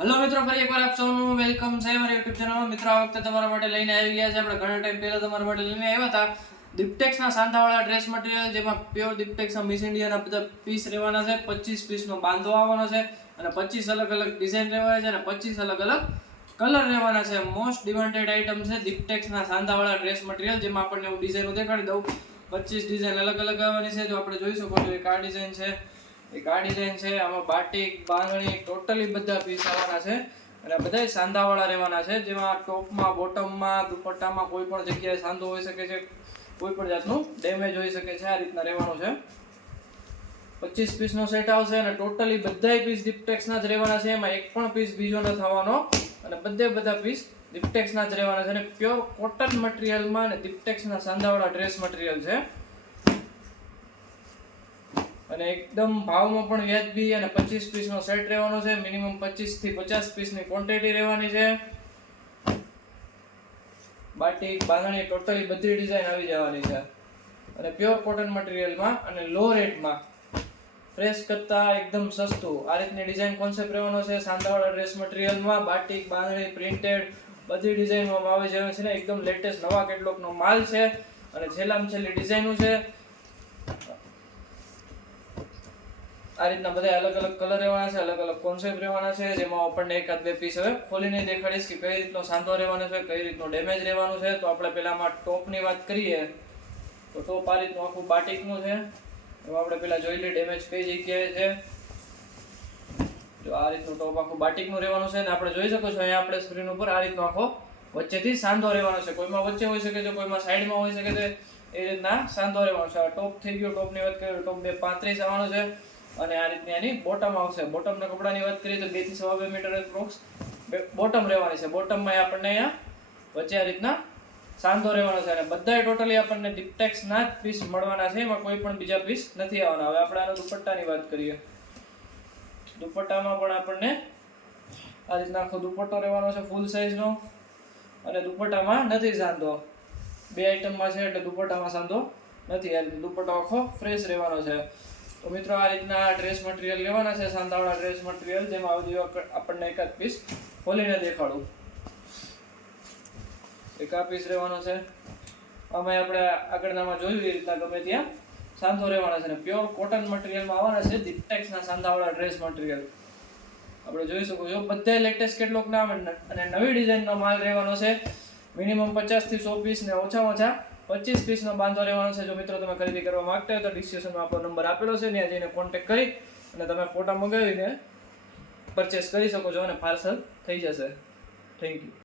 Hello મિત્રો, ફરી એકવાર આપ સૌનું વેલકમ છે મારી યુટ્યુબ ચેનલમાં. મિત્રો, આ વખતે તમારા માટે લઈને આવી ગયા છે આપણે ઘણા ટાઈમ પહેલા તમારા માટે લઈને આવ્યા હતા દિપ્ટેક્સના સાંધાવાળા ડ્રેસ મટીરિયલ, જેમાં પ્યોર દિપ્ટેક્સના મિસ ઇન્ડિયાના બધા પીસ રહેવાના છે. 25 પીસનો બાંધો આવવાનો છે અને 25 અલગ અલગ ડિઝાઇન રહેવાના છે અને 25 અલગ અલગ કલર રહેવાના છે. મોસ્ટ ડિમાન્ડેડ આઇટમ છે દિપ્ટેક્સના સાંધાવાળા ડ્રેસ મટીરિયલ, જેમાં આપણને હું ડિઝાઇનો દેખાડી દઉં. 25 ડિઝાઇન અલગ અલગ આવવાની છે. જો આપણે જોઈ શકો છો, એક આ ડિઝાઇન છે, એક આ ડિઝાઇન છે, આમાં બાટિક, બાંધણી, ટોટલી બધા પીસ આવવાના છે અને બધાય સાંધાવાળા રહેવાના છે. જેમાં ટોપમાં, બોટમમાં, દુપટ્ટામાં કોઈ પણ જગ્યાએ સાંધો હોઈ શકે છે, કોઈ પણ જાતનું ડેમેજ હોઈ શકે છે. આ રીતના રહેવાનું છે. 25 પીસનો સેટ આવશે અને ટોટલી બધાય પીસ દિપ્ટેક્સના જ રહેવાના છે. એમાં એક પણ પીસ બીજો ન થવાનો અને બધા પીસ દિપ્ટેક્સના જ રહેવાના છે અને પ્યોર કોટન મટીરિયલમાં અને દિપ્ટેક્સના સાંધાવાળા ડ્રેસ મટીરિયલ છે અને એકદમ ભાવમાં પણ વ્યાજબી. અને 25 પીસનો સેટ રહેવાનો છે. મિનિમમ 25 થી 50 પીસની ક્વોન્ટિટી રહેવાની છે. બાટિક, બાંધણી, ટોટલી બધી ડિઝાઇન આવી જવાની છે અને પ્યોર કોટન મટીરિયલમાં અને લો રેટમાં, ફ્રેશ કરતા એકદમ સસ્તું. આ રીતની ડિઝાઇન કોન્સેપ્ટ રહેવાનો છે સાંધાવાળા ડ્રેસ મટીરિયલમાં. બાટિક, બાંધણી, પ્રિન્ટેડ બધી ડિઝાઇનમાં આવી જવાની છે ને એકદમ લેટેસ્ટ નવા કેટલોગનો માલ છે અને છેલ્લામાં છેલ્લી ડિઝાઇનો છે. આ રીતના બધા અલગ અલગ કલર રહેવાના છે, અલગ અલગ કોન્સેપ્ટ રહેવાના છે, જેમાં આપણને એકાદ બે પીસ હવે ખોલીને દેખાડીશ કે કઈ રીતનો સાંધો રહેવાનો છે, કઈ રીતનો ડેમેજ રહેવાનું છે. તો આપણે પહેલામાં ટોપની વાત કરીએ તો ટોપ આ રીતનું આખું બાટિકનું છે. એમાં આપણે પહેલા જોઈ લઈએ ડેમેજ કઈ જગ્યાએ છે. જો આ રીતનું ટોપ આખું બાટિકનું રહેવાનું છે અને આપણે જોઈ શકો છો અહીંયા આપણે સ્ક્રીન ઉપર આ રીતનો આખો વચ્ચેથી સાંધો રહેવાનો છે. કોઈમાં વચ્ચે હોઈ શકે છે, કોઈમાં સાઈડમાં હોઈ શકે છે. એ રીતના સાંધો રહેવાનો છે. આ ટોપ થઈ ગયો. ટોપની વાત કરીએ તો ટોપ 235 આવવાનો છે અને આ રીતની એની બોટમ આવશે. બોટમના કપડાની વાત કરીએ તો 2 થી 2.5 મીટર એપ્રોક્સ બોટમ રહેવાની છે. બોટમમાં આપણને અહીંયા વચ્ચે આ રીતના સાંધો રહેવાનો છે અને બધાય ટોટલી આપણને દિપ્ટેક્સના જ પીસ મળવાના છે. એમાં કોઈ પણ બીજા પીસ નથી આવવાના. હવે આપણે આનો દુપટ્ટાની વાત કરીએ. દુપટ્ટામાં પણ આપણને આ રીતના આખો દુપટ્ટો રહેવાનો છે ફૂલ સાઈઝનો અને દુપટ્ટામાં નથી સાંધો. બે આઈટમમાં છે એટલે દુપટ્ટામાં સાંધો નથી. આ રીતે દુપટ્ટો આખો ફ્રેશ રહેવાનો છે. તો મિત્રો, આ રીતના ડ્રેસ મટીરિયલ લેવાના છે, સાંધાવાળા ડ્રેસ મટીરિયલ, જેમાં આપણને એકાદ પીસ ખોલીને દેખાડું. એક આ પીસ રહેવાનો છે. અમે આપણે આગળનામાં જોયું એ રીતના ગમે ત્યાં સાંધો રહેવાના છે અને પ્યોર કોટન મટીરિયલમાં આવવાના છે દિપ્ટેક્સના સાંધાવાળા ડ્રેસ મટીરિયલ. આપણે જોઈ શકો છો બધા લેટેસ્ટ કેટલોગના અને નવી ડિઝાઇનનો માલ રહેવાનો છે. મિનિમમ 50 થી 100 પીસ ને ઓછામાં ઓછા 25 પીસનો બાંધો રહેવાનો છે. જો મિત્રો તમે ખરીદી કરવા માંગતા હોય તો ડિસ્ક્રિપ્શનમાં આપણો નંબર આપેલો છે, ત્યાં જઈને કોન્ટેક્ટ કરી અને તમે ફોટા મંગાવીને પરચેસ કરી શકો છો અને પાર્સલ થઈ જશે. Thank you.